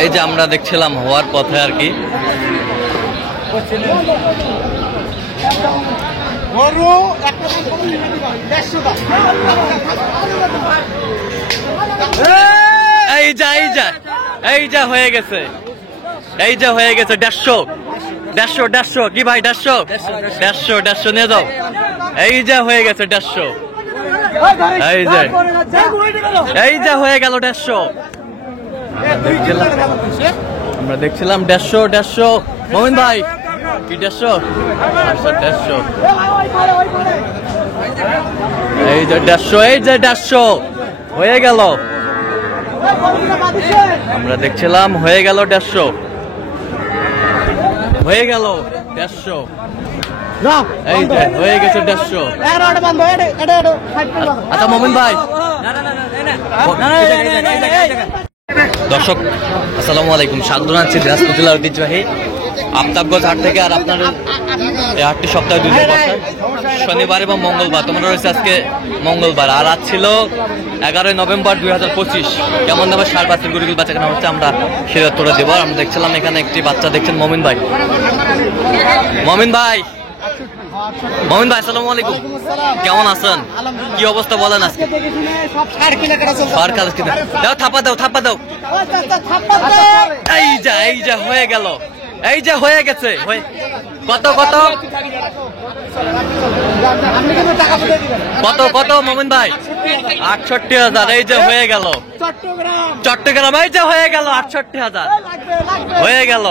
এই যে আমরা দেখছিলাম হওয়ার পথে আর কি এই যা হয়ে গেছে 150 কি ভাই 150 নিয়ে যাও। এই যা হয়ে গেছে 150 এই যা হয়ে গেল 150 আমরা দেখছিলাম 150 মোমিন ভাই কি 150 এই যে 150 হয়ে গেল। আমরা দেখছিলাম হয়ে গেল 150 হয়ে গেল 150 এই যে হয়ে গেছে 150। আচ্ছা মোমিন ভাই দর্শক আসসালামু আলাইকুম, স্বাগত জানাচ্ছি দিনাজপুর জেলার ঐতিহ্যবাহী আফতাবগঞ্জ হাট থেকে। আর আপনার এই হাটটি সপ্তাহে 2 দিন বসে, শনিবার এবং মঙ্গলবার। তোমরা রয়েছে আজকে মঙ্গলবার, আর আজ ছিল 11 নভেম্বর 2025। কেমন দামে ষাঁড় বাচ্চার গরুগুলো বাচ্চা কেনা হচ্ছে আমরা সেটা তোরা দেবো। আমরা দেখছিলাম এখানে একটি বাচ্চা দেখছেন মোমিন ভাই আসসালামু আলাইকুম, কেমন আছেন? কি অবস্থা বলেন আজকে? দাও থাপা দাও এই যা হয়ে গেল, এই যে হয়ে গেছে। কত মোমিন ভাই? 68,000। এই যে হয়ে গেল চট্টগ্রাম, এই যে হয়ে গেল 68,000 হয়ে গেল।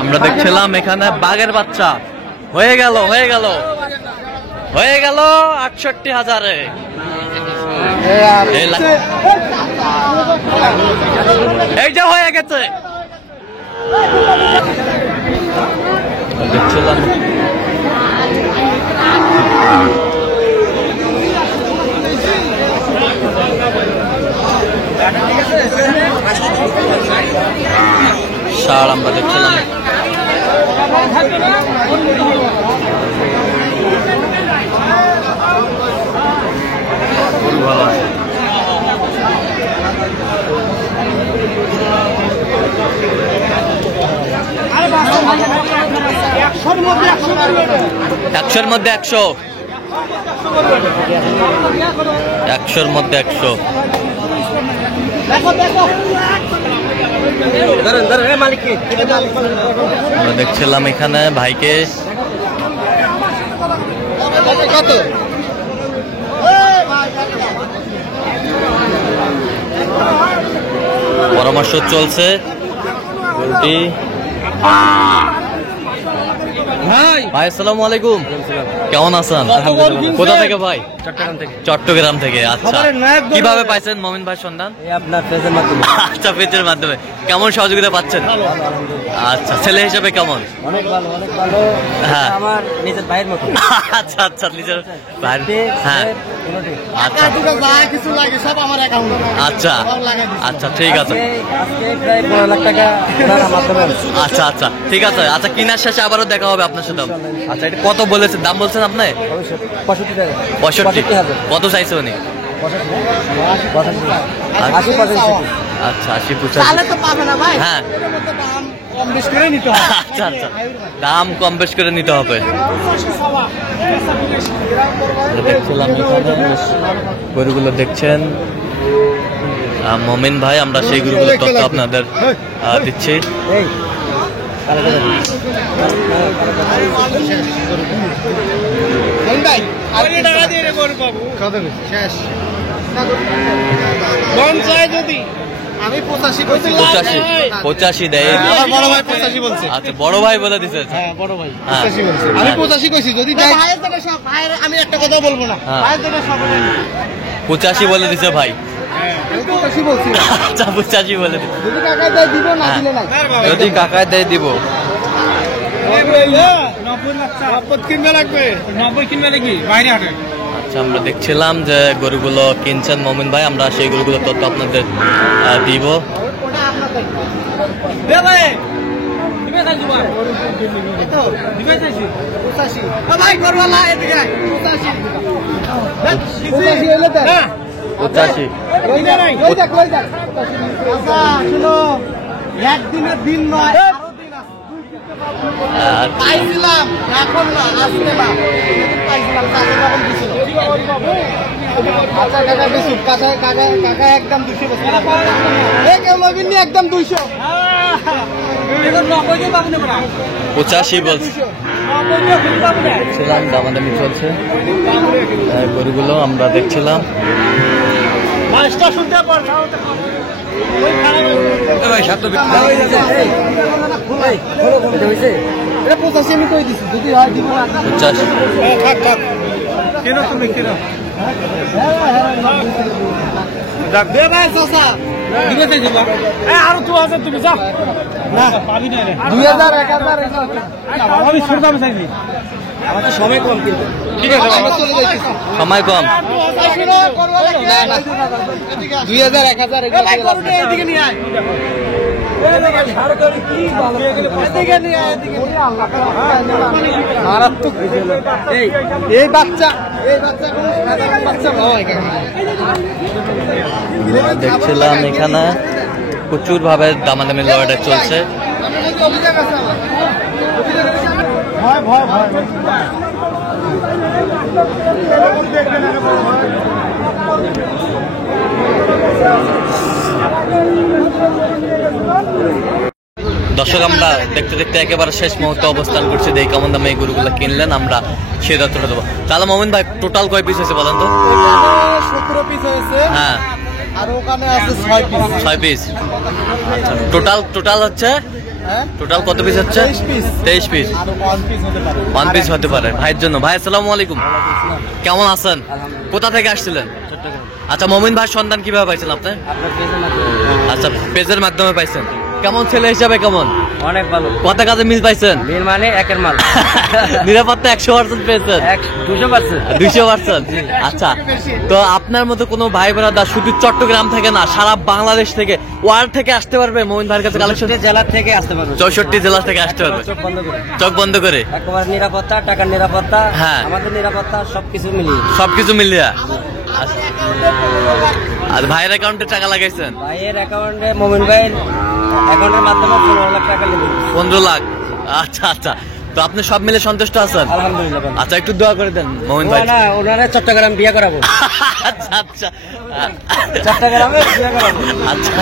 আমরা দেখছিলাম এখানে বাঘের বাচ্চা হয়ে গেল 68,000-এ। এই যে হয়ে গেছে দেখছিলাম ষাঁড়, আমরা দেখছিলাম গরু ভালো আছে। একশোর মধ্যে 100 আমরা দেখছিলাম এখানে ভাইকে পরামর্শ চলছে। ভাই আসসালামু আলাইকুম, কেমন আছেন? কোথা থেকে ভাই? চট্টগ্রাম থেকে। আচ্ছা, কিভাবে পাইছেন মোমিন ভাই সন্ধান? আচ্ছা, পেজের মাধ্যমে। কেমন সহযোগিতা পাচ্ছেন? আচ্ছা, ছেলে হিসেবে কেমন? হ্যাঁ, আমার নিজের ভাইয়ের মতো। আচ্ছা নিজের ভাই। হ্যাঁ আচ্ছা ঠিক আছে। আচ্ছা ঠিক আছে। আচ্ছা, কিনার শেষে আবারও দেখা হবে আপনার সাথে। আচ্ছা, এটা কত বলেছেন, দাম বলছেন আপনি? 65। কত চাইছে উনি? আচ্ছা 80-85। হ্যাঁ আচ্ছা, দাম কম বেশ করে নিতে হবে। দেখছিলাম গরুগুলো দেখছেন মোমিন ভাই, আমরা সেই গরুগুলোর তথ্য আপনাদের দিচ্ছি। আমি 85 দেয়। বড় ভাই 85 বলছে। আচ্ছা, বড় ভাই বলে দিছে। হ্যাঁ, বড় ভাই 85 বলছে। আমি 85 কইছি। যদি ভাইয়ের থেকে সব ভাইয়ের, আমি একটা কথা বলবো না, ভাইয়ের থেকে সব 85 বলে দিছে ভাই। হ্যাঁ, 85 বলছি। আচ্ছা, 85 বলে দিছে। যদি কাকায় দেয় দিব, না দিলে না। যদি কাকায় দেয় দিব। 90 কিনবে লাগবে। 90 কিনবে নাকি বাইরে হাটে? আচ্ছা, আমরা দেখছিলাম যে গরুগুলো কিনছেন মোমিন ভাই, আমরা সেই গরুগুলো তথ্য আপনাদের দিব। শুনো, একদিনের দিন নয়, আরো দিন আছে। পাইছিলাম, এখন না, আজকে না। পাইছিলাম, কাকে কখন দিছিল? আচ্ছা, কাকা বেসুক, কাকা একদম 200 বেসুক। কেউ লবিন নি, একদম 200। 85 বলছিলাম, দামাদামি চলছে গরুগুলো আমরা দেখছিলাম। আরো 2000 তুমি যাও না, পাবি না 2000 1000 আমি শুনতাম চাইছি। আমাদের সময় কম, কিন্তু ঠিক আছে আমরা চলে যাইছি, সময় কম। 2000 1000 এদিকে নিয়ে আয়, এই বাচ্চা দেখছিলাম এখানে প্রচুর ভাবে দামাদামি লড়াই চলছে। দর্শক, আমরা দেখতে দেখতে একেবারে শেষ মুহূর্তে অবস্থান করছি। দেখি কেমন দামে এই গরুগুলো কিনলেন, আমরা সে তথ্যটা দেবো। তাহলে মোমিন ভাই, টোটাল কয় পিস হয়েছে বলেন তো? 17 পিস হয়েছে। হ্যাঁ, আর ওখানে আছে 6 পিস। 6 পিস। টোটাল হচ্ছে, টোটাল কত পিস হচ্ছে? 23 পিস। আর 1 পিস হতে পারে, 1 পিস হতে পারে ভাইয়ের জন্য। ভাই আসসালামু আলাইকুম, কেমন আছেন? কোথা থেকে আসছিলেন? আচ্ছা, মোমিন ভাই সন্ধান কিভাবে পাইছেন আপনি? আচ্ছা, পেজের মাধ্যমে পাইছেন। কেমন ছেলে হিসাবে কেমন? অনেক ভালো। কত কাজে মিল পাইছেন? মিল মানে একের মাল। নিরাপত্তা 100% পেয়েছেন? 200%। 200%। আচ্ছা, তো আপনার মতো কোনো ভাই ব্রাদার শুধু চট্টগ্রাম থেকে না, সারা বাংলাদেশ থেকে, ওয়ার্ল্ড থেকে আসতে পারবে মোমিন ভাইয়ের কাছে কালেকশন? জেলা থেকে আসতে পারবে, 64 জেলা থেকে আসতে পারবে, চোখ বন্ধ করে। চোখ বন্ধ করে। একবার নিরাপত্তা, টাকার নিরাপত্তা, হ্যাঁ, আমাদের নিরাপত্তা, সবকিছু মিলিয়ে। সবকিছু মিলিয়ে। আর ভাইয়ের অ্যাকাউন্টে টাকা লাগাইছেন? ভাইয়ের অ্যাকাউন্টে, মোমিন ভাইয়ের অ্যাকাউন্টের মাধ্যমে 15 লাখ টাকা লেগে 15 লাখ। আচ্ছা আচ্ছা, তো আপনি সব মিলে সন্তুষ্ট আছেন? আলহামদুলিল্লাহ। আচ্ছা, একটু দোয়া করে দেন মোমিন ভাই। না, ওনারা চট্টগ্রাম বিয়ে করাবো। আচ্ছা আচ্ছা চট্টগ্রামে বিয়ে করাবো। আচ্ছা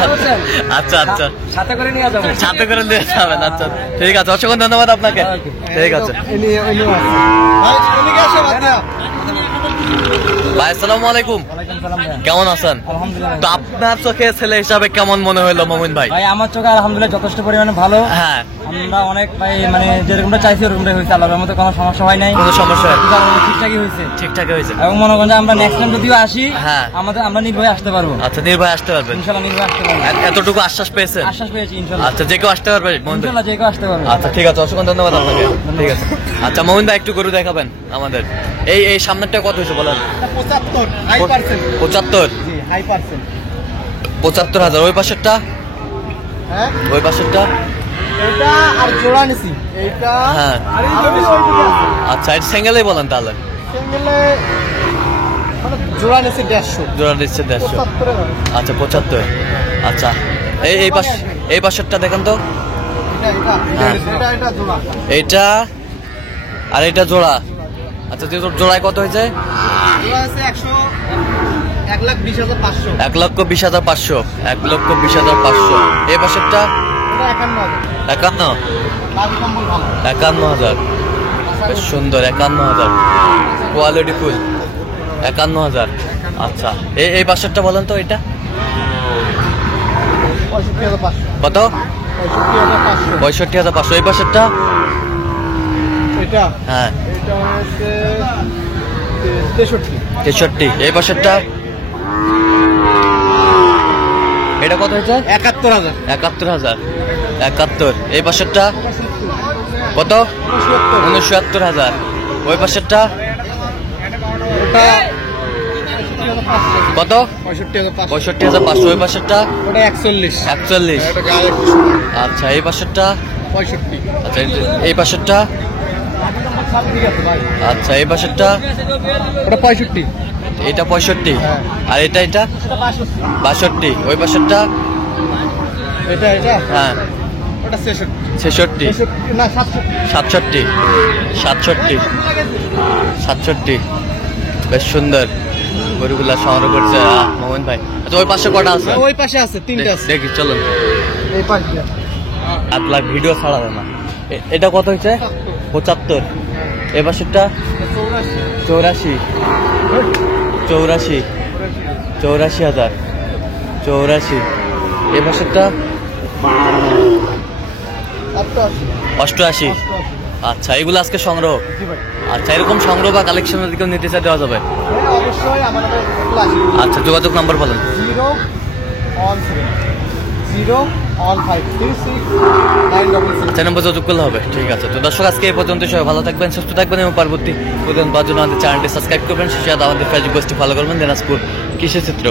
আচ্ছা আচ্ছা, সাথে করে নিয়ে যাবো। সাথে করে নিয়ে যাবেন। আচ্ছা, ঠিক আছে, অসংখ্য ধন্যবাদ আপনাকে। ঠিক আছে ভাই, আসসালামু আলাইকুম, কেমন আছেন? তো আপনার চোখে ছেলে হিসাবে কেমন মনে হলো মোমিন ভাই? ভাই, আমার চোখে আলহামদুলিল্লাহ যথেষ্ট পরিমাণে ভালো। হ্যাঁ, আমরা অনেক ভাই মানে যেরকমটা চাইছি ওরকমটাই হয়েছে, আল্লাহর মতো কোনো সমস্যা হয় নাই, কোনো সমস্যা হয় ঠিকঠাকই হয়েছে, ঠিকঠাকই হয়েছে। এবং মনে করেন যে আমরা নেক্সট টাইম যদিও আসি, হ্যাঁ, আমরা নির্ভয়ে আসতে পারবো। আচ্ছা, নির্ভয় আসতে পারবেন ইনশাআল্লাহ, নির্ভয়ে আসতে পারবো। এতটুকু আশ্বাস পেয়েছেন? আশ্বাস পেয়েছি ইনশাআল্লাহ। আচ্ছা, যে কেউ আসতে পারবে মোমিন ভাই? ইনশাআল্লাহ যে কেউ আসতে পারবে। আচ্ছা, ঠিক আছে, অসংখ্য ধন্যবাদ আপনাকে। ঠিক আছে, আচ্ছা মোমিন ভাই, একটু গরু দেখাবেন আমাদের। এই সামনেরটা কত হয়েছে বলেন? 75 হাই পার্সেন্ট। 75? জি, হাই পার্সেন্ট। 75,000। ওই পাশেরটা? হ্যাঁ, ওই পাশেরটা? এটা আর জোড়া নিছি, এটা হ্যাঁ। আর ওইদিকে আছে। আচ্ছা, এটা সিঙ্গেলেই বলেন তাহলে। সিঙ্গেলে মানে জোড়া নিছি 150। জোড়া দিচ্ছে 150। 75 এ হবে। আচ্ছা, 75। আচ্ছা, এই পাশেরটা দেখেন তো। এটা জোড়া। এইটা আর এটা জোড়া। আচ্ছা, জোড়ায় কত হয়েছে? জোড়া আছে 1,20,500। 1,20,500। 1,20,500। এই পাশেরটা? এটা 51,000। 51? লাভি কম্বল ভালো। 51,000। বেশ সুন্দর, 51,000, কোয়ালিটি ফুল। 51,000। আচ্ছা, এই পাশেরটা বলেন তো। এটা 65,500। কত? 65,500। 65,500। এই পাশেরটা? এটা হ্যাঁ, এটা হচ্ছে 63। 63। এই পাশেরটা? এটা কত হয়েছে? 71,000। 71,000। 71। এই পাশেরটা কত? 69,000। ওই পাশেরটা ওটা কত? 65,500। 65,500। ওই পাশেরটা? ওটা 41। 41। আচ্ছা, এই পাশেরটা? 65। আচ্ছা, এই পাশেরটা? আচ্ছা, এই পাশেরটা? ওটা 65। এটা 65, হ্যাঁ। আর এটা এটা 62, ওই পাশেরটা এটা হ্যাঁ ওটা 66 66, না 67, 67, বেশ সুন্দর গরুগুলা সংগ্রহ করছে মোমিন ভাই। আচ্ছা ওই পাশে কটা আছে? ওই পাশে আছে, তিনটা আছে। দেখি চলুন। এই পাশ দিয়ে আপনার ভিডিও ছাড়াবে না। এটা কত হয়েছে? 75, এ পাশেরটা 84, 84,000, 84, এ পাশেরটা 88। আচ্ছা এগুলো আজকে সংগ্রহ। জি ভাই, আচ্ছা এরকম সংগ্রহ বা কালেকশনের দিকেও নিতে চাই দেওয়া যাবে? অবশ্যই আমাদের আচ্ছা যোগাযোগ নাম্বার বলেন। 01536 আচ্ছা নম্বর যোগাযোগ করলে হবে। ঠিক আছে, তো দর্শক আজকে এই পর্যন্ত, সবাই ভালো থাকবেন, সুস্থ থাকবেন এবং পরবর্তী প্রতিদিন পাওয়ার জন্য আমাদের চ্যানেলটি সাবস্ক্রাইব করবেন, সেই সাথে আমাদের ফেসবুক পেজটি ফলো করবেন, দিনাজপুর কৃষি চিত্র।